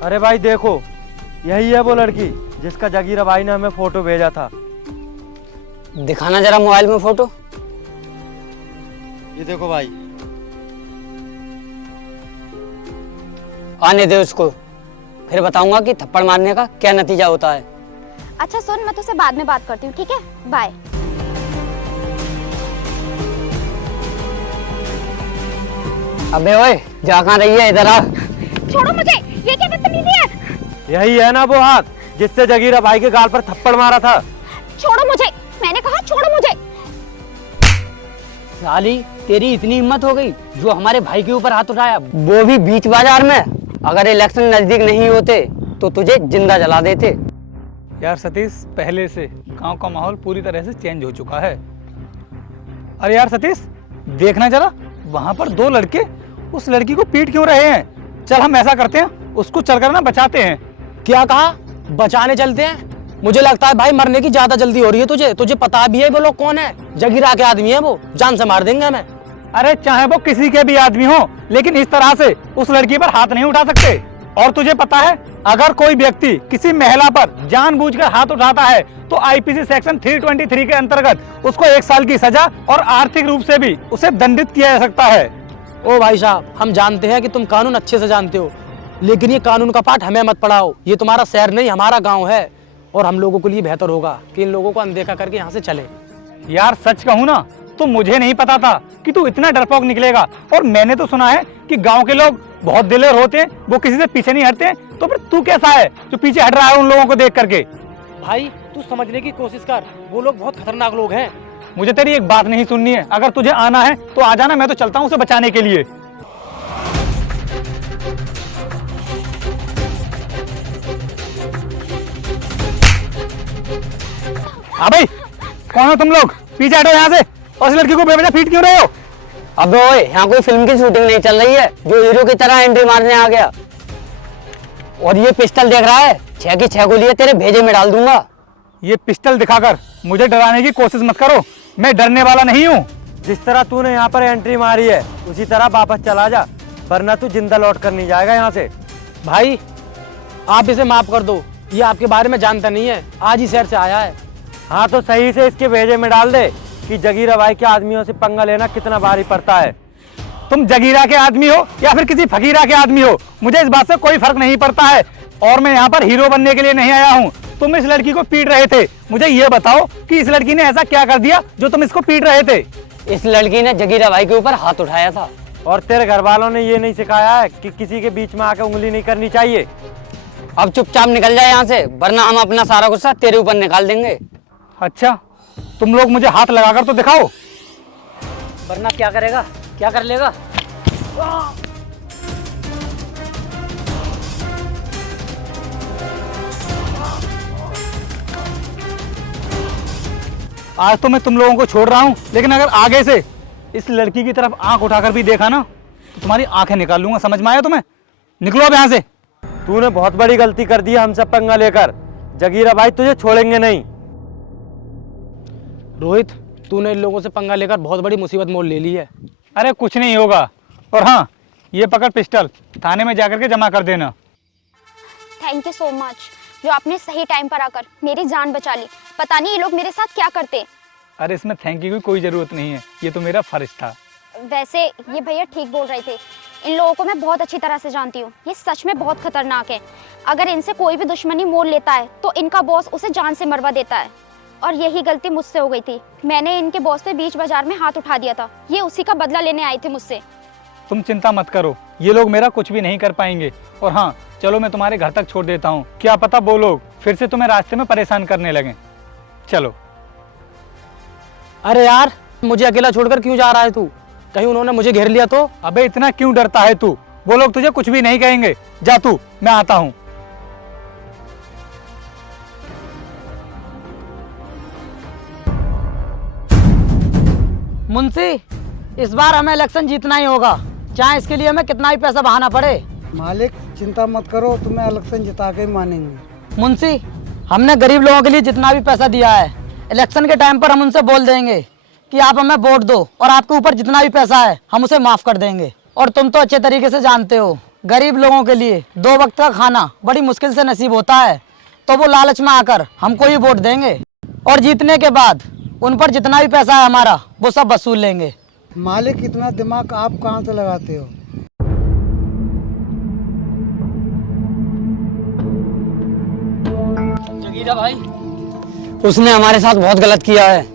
अरे भाई देखो, यही है वो लड़की जिसका जगीरा भाई ने हमें फोटो भेजा था। दिखाना जरा मोबाइल में फोटो। ये देखो भाई। आने दे उसको, फिर बताऊंगा कि थप्पड़ मारने का क्या नतीजा होता है। अच्छा सुन, मैं तुझसे बाद में बात करती हूँ, ठीक है? बाय। अबे ओए, जा कहाँ रही है? इधर आ। छोड़ो मुझे, ये क्या बदतमीजी है? यही है ना वो हाथ जिससे जगीरा भाई के गाल पर थप्पड़ मारा था। छोड़ो मुझे, मैंने कहा छोड़ो मुझे। साली, तेरी इतनी हिम्मत हो गई जो हमारे भाई के ऊपर हाथ उठाया, वो भी बीच बाजार में। अगर इलेक्शन नजदीक नहीं होते तो तुझे जिंदा जला देते। यार सतीश, पहले से गांव का माहौल पूरी तरह से चेंज हो चुका है। अरे यार सतीश, देखना जरा, वहां पर दो लड़के उस लड़की को पीट क्यों रहे हैं। चल हम ऐसा करते हैं, उसको चलकर ना बचाते हैं। क्या कहा? बचाने चलते हैं? मुझे लगता है भाई मरने की ज्यादा जल्दी हो रही है तुझे। तुझे पता भी है वो लोग कौन है? जगीरा के आदमी है वो, जान से मार देंगे हमें। अरे चाहे वो किसी के भी आदमी हो, लेकिन इस तरह से उस लड़की पर हाथ नहीं उठा सकते। और तुझे पता है, अगर कोई व्यक्ति किसी महिला पर जानबूझकर हाथ उठाता है तो आईपीसी सेक्शन 323 के अंतर्गत उसको 1 साल की सजा और आर्थिक रूप से भी उसे दंडित किया जा सकता है। ओ भाई साहब, हम जानते हैं कि तुम कानून अच्छे से जानते हो, लेकिन ये कानून का पाठ हमें मत पढ़ाओ। ये तुम्हारा शहर नहीं, हमारा गाँव है, और हम लोगों के लिए बेहतर होगा कि इन लोगों को अनदेखा करके यहाँ से चले। यार सच कहूँ ना तो मुझे नहीं पता था कि तू इतना डरपोक निकलेगा। और मैंने तो सुना है कि गांव के लोग बहुत दिलेर होते हैं, वो किसी से पीछे नहीं हटते। तो फिर तू कैसा है जो पीछे हट रहा है उन लोगों को देख करके? भाई तू समझने की कोशिश कर, वो लोग बहुत खतरनाक लोग हैं। मुझे तेरी एक बात नहीं सुननी है। अगर तुझे आना है तो आ जाना, मैं तो चलता हूँ उसे बचाने के लिए। हाँ भाई, कौन हो तुम लोग? पीछे हटो यहाँ से। और इस लड़की को बेवजह पीट क्यों रहे हो? अबे ओए, यहाँ कोई फिल्म की शूटिंग नहीं चल रही है जो हीरो की तरह एंट्री मारने आ गया। और ये पिस्टल देख रहा है, 6 की 6 गोलियां तेरे भेजे में डाल दूंगा। ये पिस्टल दिखाकर मुझे डराने की कोशिश मत करो, मैं डरने वाला नहीं हूँ। जिस तरह तूने यहाँ पर एंट्री मारी है उसी तरह वापस चला जा, वरना तू जिंदा लौट कर नहीं जाएगा यहाँ से। भाई आप इसे माफ कर दो, ये आपके बारे में जानता नहीं है, आज ही शहर से आया है। हाँ तो सही से इसके भेजे में डाल दे कि जगीरा भाई के आदमियों से पंगा लेना कितना भारी पड़ता है। तुम जगीरा के आदमी हो या फिर किसी फकीरा के आदमी हो, मुझे इस बात से कोई फर्क नहीं पड़ता है। और मैं यहाँ पर हीरो बनने के लिए नहीं आया हूँ। तुम इस लड़की को पीट रहे थे, मुझे ये बताओ कि इस लड़की ने ऐसा क्या कर दिया जो तुम इसको पीट रहे थे? इस लड़की ने जगीरा भाई के ऊपर हाथ उठाया था। और तेरे घर वालों ने ये नहीं सिखाया है कि किसी के बीच में आकर उंगली नहीं करनी चाहिए। अब चुपचाप निकल जाए यहाँ से, वरना हम अपना सारा गुस्सा तेरे ऊपर निकाल देंगे। अच्छा, तुम लोग मुझे हाथ लगाकर तो दिखाओ। वरना क्या करेगा, क्या कर लेगा? आज तो मैं तुम लोगों को छोड़ रहा हूँ, लेकिन अगर आगे से इस लड़की की तरफ आंख उठाकर भी देखा ना तो तुम्हारी आंखें निकाल लूंगा। समझ में आया तुम्हें? निकलो अब यहाँ से। तूने बहुत बड़ी गलती कर दी है हमसे पंगा लेकर। जगीरा भाई तुझे छोड़ेंगे नहीं। रोहित, तूने इन लोगों से पंगा लेकर बहुत बड़ी मुसीबत मोल ले ली है। अरे कुछ नहीं होगा। और हाँ, ये पकड़ पिस्टल, थाने में जाकर के जमा कर देना। थैंक यू सो मच, जो आपने सही टाइम पर आकर मेरी जान बचा ली। पता नहीं ये लोग मेरे साथ क्या करते। अरे इसमें थैंक यू की कोई जरूरत नहीं है, ये तो मेरा फर्ज था। वैसे ये भैया ठीक बोल रहे थे, इन लोगों को मैं बहुत अच्छी तरह से जानती हूँ। ये सच में बहुत खतरनाक है। अगर इनसे कोई भी दुश्मनी मोल लेता है तो इनका बॉस उसे जान से मरवा देता है। और यही गलती मुझसे हो गई थी, मैंने इनके बॉस पे बीच बाजार में हाथ उठा दिया था। ये उसी का बदला लेने आए थे मुझसे। तुम चिंता मत करो, ये लोग मेरा कुछ भी नहीं कर पाएंगे। और हाँ चलो, मैं तुम्हारे घर तक छोड़ देता हूँ। क्या पता वो लोग फिर से तुम्हें रास्ते में परेशान करने लगे। चलो। अरे यार, मुझे अकेला छोड़कर क्यों जा रहा है तू? कहीं उन्होंने मुझे घेर लिया तो? अबे इतना क्यों डरता है तू? वो लोग तुझे कुछ भी नहीं कहेंगे। जा तू, मैं आता हूँ। मुंशी, इस बार हमें इलेक्शन जीतना ही होगा, चाहे इसके लिए हमें कितना ही पैसा बहाना पड़े। मालिक चिंता मत करो, तुम्हें इलेक्शन जिता के ही मानेंगे। मुंशी, हमने गरीब लोगों के लिए जितना भी पैसा दिया है, इलेक्शन के टाइम पर हम उनसे बोल देंगे कि आप हमें वोट दो, और आपके ऊपर जितना भी पैसा है हम उसे माफ कर देंगे। और तुम तो अच्छे तरीके से जानते हो गरीब लोगों के लिए 2 वक्त का खाना बड़ी मुश्किल से नसीब होता है, तो वो लालच में आकर हमको ही वोट देंगे और जीतने के बाद उन पर जितना भी पैसा है हमारा वो सब वसूल लेंगे। मालिक, इतना दिमाग आप कहाँ से लगाते हो? जगीरा भाई, उसने हमारे साथ बहुत गलत किया है।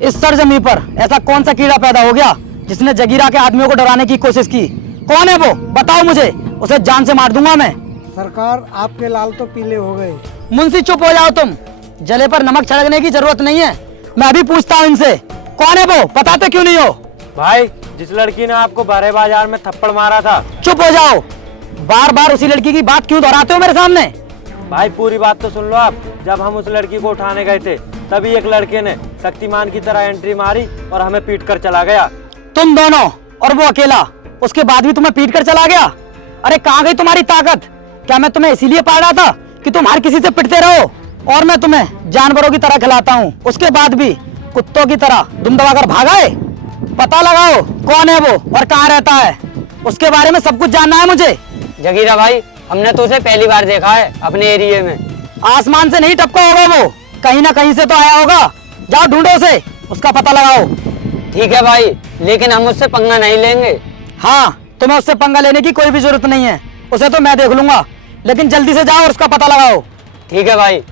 इस सरजमी पर ऐसा कौन सा कीड़ा पैदा हो गया जिसने जगीरा के आदमियों को डराने की कोशिश की? कौन है वो? बताओ मुझे, उसे जान से मार दूंगा मैं। सरकार, आपके लाल तो पीले हो गए। मुंशी चुप हो जाओ तुम, जले पर नमक छिड़कने की जरूरत नहीं है। मैं अभी पूछता हूँ इनसे, कौन है वो? बताते क्यों नहीं हो? भाई, जिस लड़की ने आपको बारे बाजार में थप्पड़ मारा था। चुप हो जाओ, बार बार उसी लड़की की बात क्यों दोहराते हो मेरे सामने? भाई, पूरी बात तो सुन लो आप। जब हम उस लड़की को उठाने गए थे तभी एक लड़के ने शक्तिमान की तरह एंट्री मारी और हमें पीट कर चला गया। तुम दोनों और वो अकेला, उसके बाद भी तुम्हें पीट कर चला गया? अरे कहाँ गई तुम्हारी ताकत? क्या मैं तुम्हें इसीलिए पाल रहा था कि तुम हर किसी से पिटते रहो और मैं तुम्हें जानवरों की तरह खिलाता हूँ, उसके बाद भी कुत्तों की तरह दुम दबाकर भागाए? पता लगाओ कौन है वो और कहाँ रहता है, उसके बारे में सब कुछ जानना है मुझे। जगीरा भाई, हमने तो उसे पहली बार देखा है अपने एरिया में। आसमान से नहीं टपका होगा वो, कहीं ना कहीं से तो आया होगा। जाओ ढूंढो उसे, उसका पता लगाओ। ठीक है भाई, लेकिन हम उससे पंगा नहीं लेंगे। हाँ, तुम्हें उससे पंगा लेने की कोई भी जरूरत नहीं है, उसे तो मैं देख लूंगा, लेकिन जल्दी से जाओ और उसका पता लगाओ। ठीक है भाई।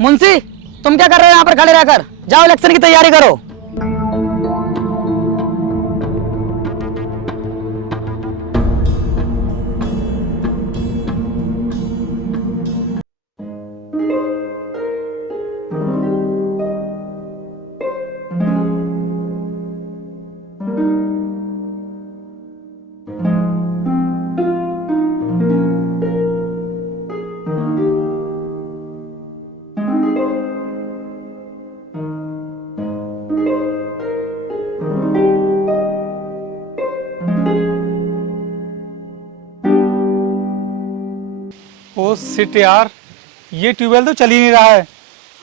मुंशी, तुम क्या कर रहे हो यहाँ पर खड़े रहकर? जाओ इलेक्शन की तैयारी करो। ओ शिट यार, ये ट्यूबवेल तो चल ही नहीं रहा है।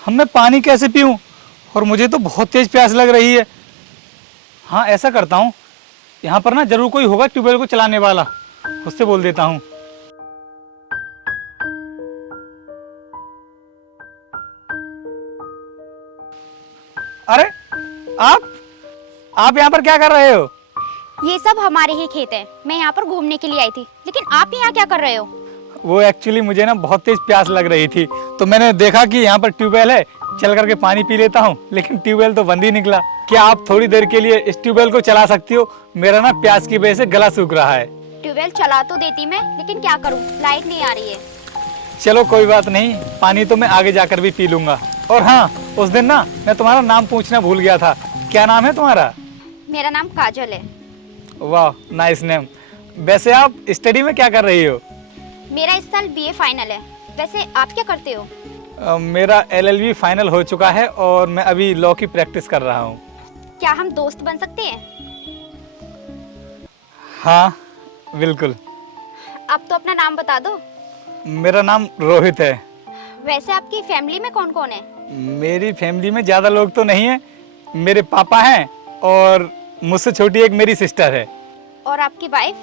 हम मैं पानी कैसे पीऊं? और मुझे तो बहुत तेज प्यास लग रही है। हाँ, ऐसा करता हूँ, यहाँ पर ना जरूर कोई होगा ट्यूबवेल को चलाने वाला, उससे बोल देता हूँ। अरे आप यहाँ पर क्या कर रहे हो? ये सब हमारे ही खेत है, मैं यहाँ पर घूमने के लिए आई थी, लेकिन आप यहाँ क्या कर रहे हो? वो एक्चुअली मुझे ना बहुत तेज प्यास लग रही थी, तो मैंने देखा कि यहाँ पर ट्यूबवेल है, चल करके पानी पी लेता हूँ, लेकिन ट्यूबवेल तो बंद ही निकला। क्या आप थोड़ी देर के लिए इस ट्यूबवेल को चला सकती हो? मेरा ना प्यास की वजह से गला सूख रहा है। ट्यूबवेल चला तो देती मैं, लेकिन क्या करूँ, लाइट नहीं आ रही है। चलो कोई बात नहीं, पानी तो मैं आगे जाकर भी पी लूंगा। और हाँ, उस दिन ना मैं तुम्हारा नाम पूछना भूल गया था, क्या नाम है तुम्हारा? मेरा नाम काजल है। वाह, नाइस नेम। वैसे आप स्टडी में क्या कर रही हो? मेरा इस साल बीए फाइनल है। वैसे आप क्या करते हो? मेरा एलएलबी फाइनल हो चुका है और मैं अभी लॉ की प्रैक्टिस कर रहा हूँ। क्या हम दोस्त बन सकते हैं? हाँ बिल्कुल। आप तो अपना नाम बता दो। मेरा नाम रोहित है। वैसे आपकी फैमिली में कौन कौन है? मेरी फैमिली में ज़्यादा लोग तो नहीं है, मेरे पापा हैं और मुझसे छोटी एक मेरी सिस्टर है। और आपकी वाइफ?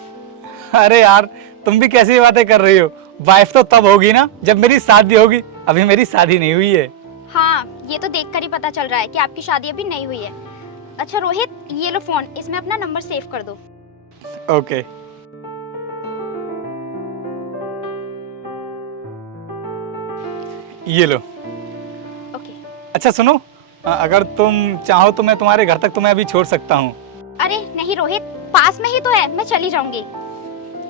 अरे यार, तुम भी कैसी बातें कर रही हो? वाइफ तो तब होगी ना जब मेरी शादी होगी, अभी मेरी शादी नहीं हुई है। हाँ, ये तो देखकर ही पता चल रहा है कि आपकी शादी अभी नहीं हुई है। अच्छा रोहित, ये लो फोन, इसमें अपना नंबर सेव कर दो। ओके। ये लो। ओके। अच्छा सुनो, अगर तुम चाहो तो मैं तुम्हारे घर तक तुम्हें अभी छोड़ सकता हूँ। अरे नहीं रोहित, पास में ही तो है, मैं चली जाऊंगी।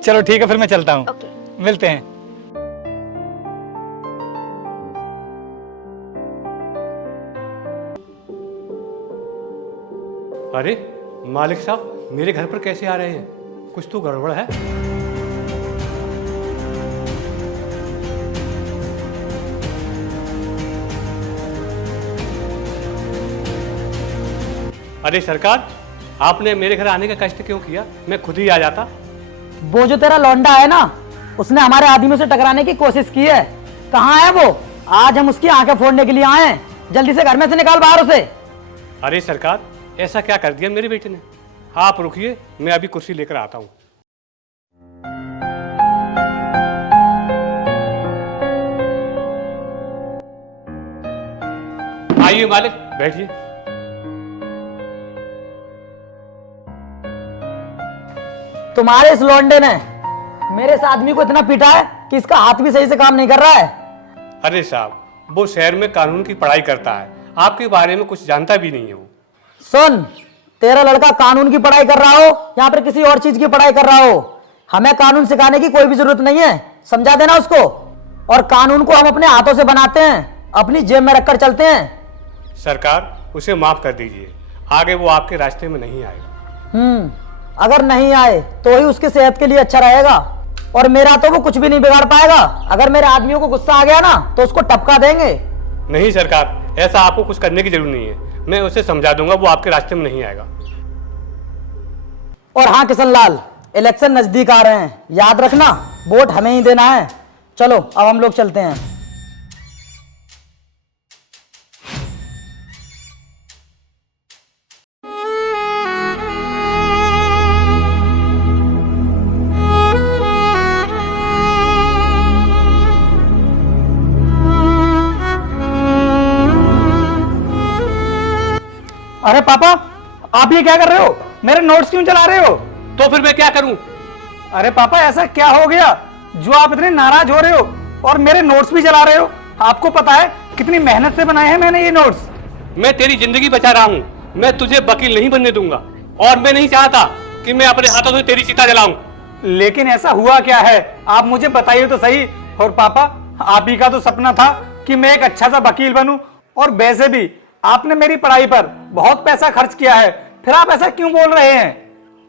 चलो ठीक है, फिर मैं चलता हूँ। ओके। मिलते हैं। अरे मालिक साहब, मेरे घर पर कैसे आ रहे हैं? कुछ तो गड़बड़ है। अरे सरकार, आपने मेरे घर आने का कष्ट क्यों किया? मैं खुद ही आ जाता। वो जो तेरा लौंडा है ना, उसने हमारे आदमियों से टकराने की कोशिश की है। कहाँ है वो? आज हम उसकी आंखें फोड़ने के लिए आए हैं। जल्दी से घर में से निकाल बाहर उसे। अरे सरकार, ऐसा क्या कर दिया मेरे बेटे ने? आप रुकिए, मैं अभी कुर्सी लेकर आता हूँ। आइए मालिक, बैठिए। तुम्हारे इस लौंडे ने मेरे इस आदमी को इतना पीटा है कि इसका हाथ भी सही से काम नहीं कर रहा है। अरे साहब, वो शहर में कानून की पढ़ाई करता है, आपके बारे में कुछ जानता भी नहीं है वो। सुन, तेरा लड़का कानून की पढ़ाई कर रहा हो या फिर किसी और चीज की पढ़ाई कर रहा हो, हमें कानून सिखाने की कोई भी जरूरत नहीं है। समझा देना उसको। और कानून को हम अपने हाथों से बनाते हैं, अपनी जेब में रखकर चलते हैं। सरकार, उसे माफ कर दीजिए, आगे वो आपके रास्ते में नहीं आएगा। अगर नहीं आए तो ही उसकी सेहत के लिए अच्छा रहेगा, और मेरा तो वो कुछ भी नहीं बिगाड़ पाएगा। अगर मेरे आदमियों को गुस्सा आ गया ना तो उसको टपका देंगे। नहीं सरकार, ऐसा आपको कुछ करने की जरूरत नहीं है, मैं उसे समझा दूंगा, वो आपके रास्ते में नहीं आएगा। और हाँ किशन लाल, इलेक्शन नजदीक आ रहे हैं, याद रखना वोट हमें ही देना है। चलो अब हम लोग चलते हैं। अरे पापा, आप ये क्या कर रहे हो? मेरे नोट्स क्यों चला रहे हो? तो फिर मैं क्या करूं? अरे पापा, ऐसा क्या हो गया जो आप इतने नाराज हो रहे हो और मेरे नोट्स भी चला रहे हो? आपको पता है कितनी मेहनत से बनाए हैं मैंने ये नोट्स। मैं तेरी जिंदगी बचा रहा हूं, मैं तुझे वकील नहीं बनने दूंगा, और मैं नहीं चाहता कि मैं अपने हाथों से तेरी चिता जलाऊं। लेकिन ऐसा हुआ क्या है, आप मुझे बताइए तो सही। और पापा, आप ही का तो सपना था कि मैं एक अच्छा सा वकील बनूं, और वैसे भी आपने मेरी पढ़ाई पर बहुत पैसा खर्च किया है, फिर आप ऐसा क्यों बोल रहे हैं?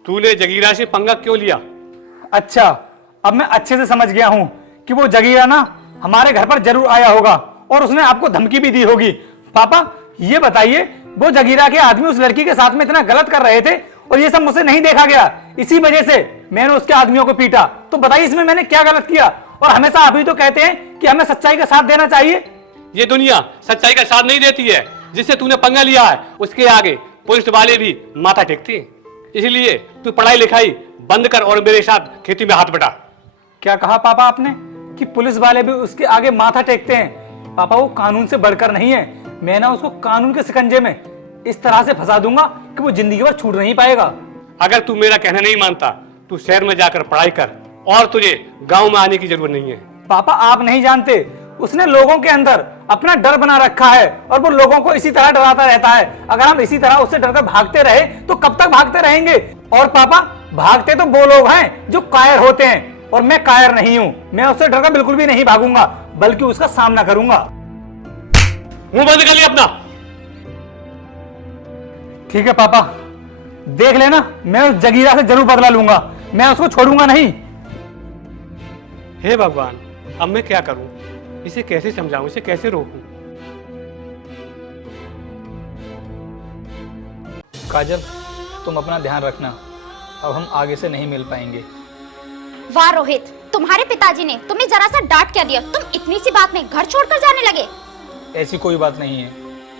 तूने जगीरा से पंगा क्यों लिया? अच्छा, अब मैं अच्छे से समझ गया हूं कि वो जगीरा ना हमारे घर पर जरूर आया होगा और उसने आपको धमकी भी दी होगी। पापा ये बताइए, वो जगीरा के आदमी उस लड़की के साथ में इतना गलत कर रहे थे और ये सब मुझसे नहीं देखा गया, इसी वजह से मैंने उसके आदमियों को पीटा। तो बताइए इसमें मैंने क्या गलत किया? और हमेशा आप ही तो कहते हैं कि हमें सच्चाई का साथ देना चाहिए। ये दुनिया सच्चाई का साथ नहीं देती है, जिससे तूने पंगा लिया है उसके आगे पुलिस वाले भी माथा टेकते हैं। इसलिए तू पढ़ाई लिखाई बंद कर और मेरे साथ खेती में हाथ बटा। क्या कहा पापा आपने कि पुलिस वाले भी उसके आगे माथा टेकते हैं? पापा वो कानून से बढ़कर नहीं है, मैं ना उसको कानून के शिकंजे में इस तरह से फंसा दूंगा कि वो जिंदगी भर छूट नहीं पाएगा। अगर तू मेरा कहना नहीं मानता, तू शहर में जाकर पढ़ाई कर, और तुझे गांव में आने की जरूरत नहीं है। पापा आप नहीं जानते, उसने लोगों के अंदर अपना डर बना रखा है और वो लोगों को इसी तरह डराता रहता है। अगर हम इसी तरह उससे डरकर भागते रहे तो कब तक भागते रहेंगे? और पापा भागते तो वो लोग हैं जो कायर होते हैं, और मैं कायर नहीं हूं। मैं उससे डरकर बिल्कुल भी नहीं भागूंगा, बल्कि उसका सामना करूंगा। मुंह बंद कर लिया अपना। ठीक है पापा, देख लेना, मैं उस जगीरा से जरूर बदला लूंगा, मैं उसको छोड़ूंगा नहीं। हे भगवान, अब मैं क्या करूं? इसे कैसे समझाऊं, इसे कैसे रोकूं? काजल, तुम अपना ध्यान रखना, अब हम आगे से नहीं मिल पाएंगे। वाह रोहित, तुम्हारे पिताजी ने तुम्हें जरा सा डांट क्या दिया? तुम इतनी सी बात में घर छोड़कर जाने लगे। ऐसी कोई बात नहीं है।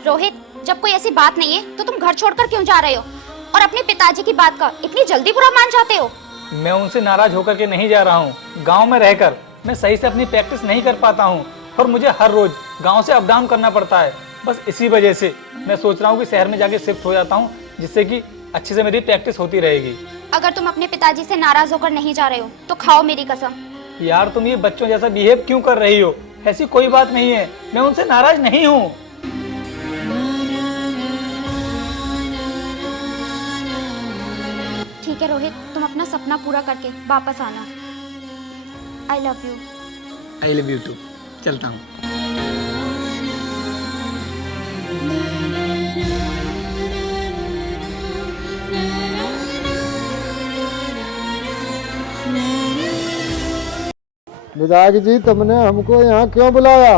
रोहित, जब कोई ऐसी बात नहीं है तो तुम घर छोड़कर क्यों जा रहे हो और अपने पिताजी की बात का इतनी जल्दी बुरा मान जाते हो? मैं उनसे नाराज होकर के नहीं जा रहा हूँ। गांव में रहकर मैं सही से अपनी प्रैक्टिस नहीं कर पाता हूँ और मुझे हर रोज गांव से अप डाउन करना पड़ता है। बस इसी वजह से मैं सोच रहा हूँ कि शहर में जाके शिफ्ट हो जाता हूँ, जिससे कि अच्छे से मेरी प्रैक्टिस होती रहेगी। अगर तुम अपने पिताजी से नाराज होकर नहीं जा रहे हो तो खाओ मेरी कसम। यार तुम ये बच्चों जैसा बिहेव क्यों कर रही हो? ऐसी कोई बात नहीं है, मैं उनसे नाराज नहीं हूँ। ठीक है रोहित, तुम अपना सपना पूरा करके वापस आना। I love you. I love you too. चलता हूँ। विधायक जी, तुमने हमको यहाँ क्यों बुलाया?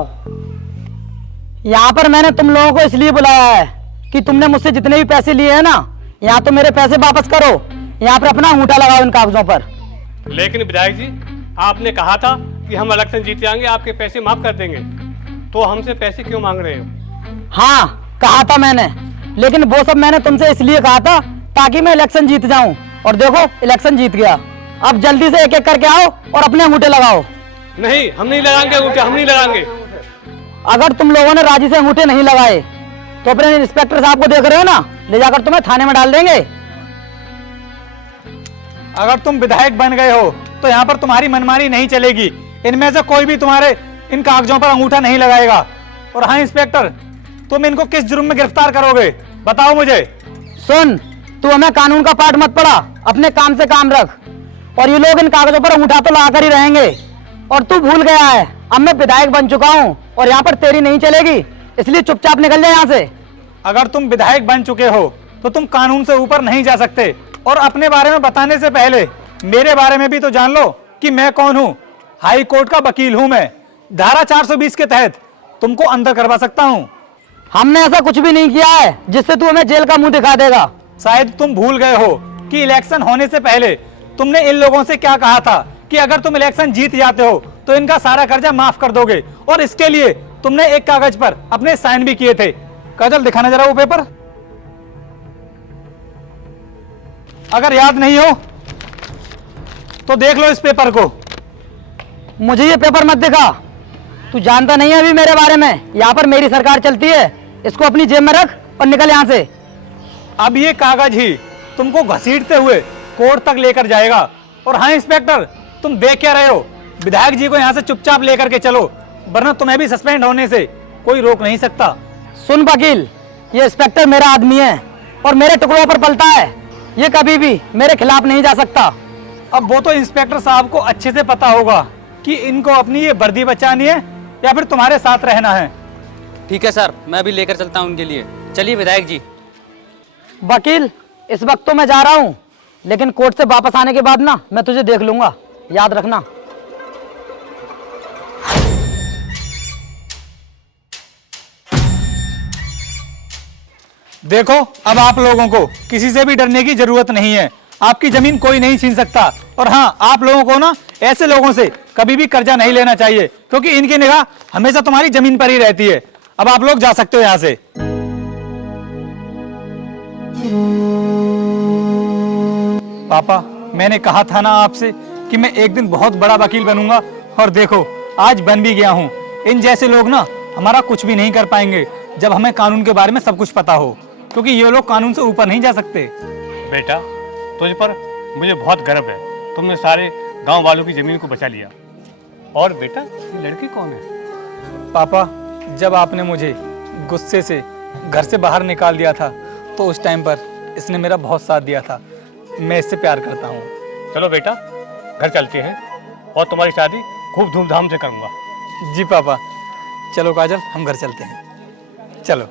यहाँ पर मैंने तुम लोगों को इसलिए बुलाया है कि तुमने मुझसे जितने भी पैसे लिए हैं ना, यहाँ तो मेरे पैसे वापस करो, यहाँ पर अपना अंगूठा लगाओ इन कागजों पर। लेकिन विधायक जी, आपने कहा था कि हम इलेक्शन जीत जाएंगे, आपके पैसे माफ कर देंगे, तो हमसे पैसे क्यों मांग रहे हो? हाँ कहा था मैंने, लेकिन वो सब मैंने तुमसे इसलिए कहा था ताकि मैं इलेक्शन जीत जाऊं, और देखो इलेक्शन जीत गया। अब जल्दी से एक एक करके आओ और अपने अंगूठे लगाओ। नहीं, हम नहीं लगाएंगे अंगूठे, हम नहीं लगाएंगे। अगर तुम लोगों ने राजी से अंगूठे नहीं लगाए तो अपने इंस्पेक्टर साहब को देख रहे हो ना, ले जाकर तुम्हें थाने में डाल देंगे। अगर तुम विधायक बन गए हो तो यहाँ पर तुम्हारी मनमानी नहीं चलेगी। इनमें से कोई भी तुम्हारे इन कागजों पर अंगूठा नहीं लगाएगा। और हाँ इंस्पेक्टर, तुम इनको किस जुर्म में गिरफ्तार करोगे, बताओ मुझे। सुन, तू हमें कानून का पाठ मत पढ़ा, अपने काम से काम रख। और ये लोग इन कागजों पर अंगूठा तो लगाकर ही रहेंगे। और तू भूल गया है, अब मैं विधायक बन चुका हूँ और यहाँ पर तेरी नहीं चलेगी, इसलिए चुपचाप निकल जाए यहाँ से। अगर तुम विधायक बन चुके हो तो तुम कानून से ऊपर नहीं जा सकते। और अपने बारे में बताने से पहले मेरे बारे में भी तो जान लो कि मैं कौन हूँ। हाई कोर्ट का वकील हूँ मैं। धारा 420 के तहत तुमको अंदर करवा सकता हूँ। हमने ऐसा कुछ भी नहीं किया है जिससे तू हमें जेल का मुंह दिखा देगा। शायद तुम भूल गए हो कि इलेक्शन होने से पहले तुमने इन लोगों से क्या कहा था कि अगर तुम इलेक्शन जीत जाते हो तो इनका सारा कर्जा माफ कर दोगे। और इसके लिए तुमने एक कागज पर अपने साइन भी किए थे। काजल, दिखाना जरा वो पेपर। अगर याद नहीं हो तो देख लो इस पेपर को। मुझे ये पेपर मत दिखा, तू जानता नहीं है अभी मेरे बारे में। यहाँ पर मेरी सरकार चलती है, इसको अपनी जेब में रख और निकल यहाँ से। अब ये कागज ही तुमको घसीटते हुए कोर्ट तक लेकर जाएगा। और हाँ इंस्पेक्टर, तुम देख क्या रहे हो, विधायक जी को यहाँ से चुपचाप लेकर के चलो, वरना तुम्हें भी सस्पेंड होने से कोई रोक नहीं सकता। सुन वकील, ये इंस्पेक्टर मेरा आदमी है और मेरे टुकड़ों पर पलता है। ये कभी भी मेरे खिलाफ नहीं जा सकता। अब वो तो इंस्पेक्टर साहब को अच्छे से पता होगा कि इनको अपनी ये वर्दी बचानी है या फिर तुम्हारे साथ रहना है। ठीक है सर, मैं अभी लेकर चलता हूँ उनके लिए। चलिए विधायक जी। वकील, इस वक्त तो मैं जा रहा हूँ, लेकिन कोर्ट से वापस आने के बाद ना मैं तुझे देख लूंगा, याद रखना। देखो, अब आप लोगों को किसी से भी डरने की जरूरत नहीं है। आपकी जमीन कोई नहीं छीन सकता। और हाँ, आप लोगों को ना ऐसे लोगों से कभी भी कर्जा नहीं लेना चाहिए, क्योंकि इनकी निगाह हमेशा तुम्हारी जमीन पर ही रहती है। अब आप लोग जा सकते हो यहाँ से। पापा, मैंने कहा था ना आपसे कि मैं एक दिन बहुत बड़ा वकील बनूंगा, और देखो आज बन भी गया हूँ। इन जैसे लोग ना हमारा कुछ भी नहीं कर पाएंगे जब हमें कानून के बारे में सब कुछ पता हो, क्योंकि ये लोग कानून से ऊपर नहीं जा सकते। बेटा, तुझ पर मुझे बहुत गर्व है। तुमने सारे गांव वालों की जमीन को बचा लिया। और बेटा, ये लड़की कौन है? पापा, जब आपने मुझे गुस्से से घर से बाहर निकाल दिया था तो उस टाइम पर इसने मेरा बहुत साथ दिया था। मैं इससे प्यार करता हूँ। चलो बेटा, घर चलते हैं और तुम्हारी शादी खूब धूमधाम से करूंगा। जी पापा। चलो काजल, हम घर चलते हैं। चलो।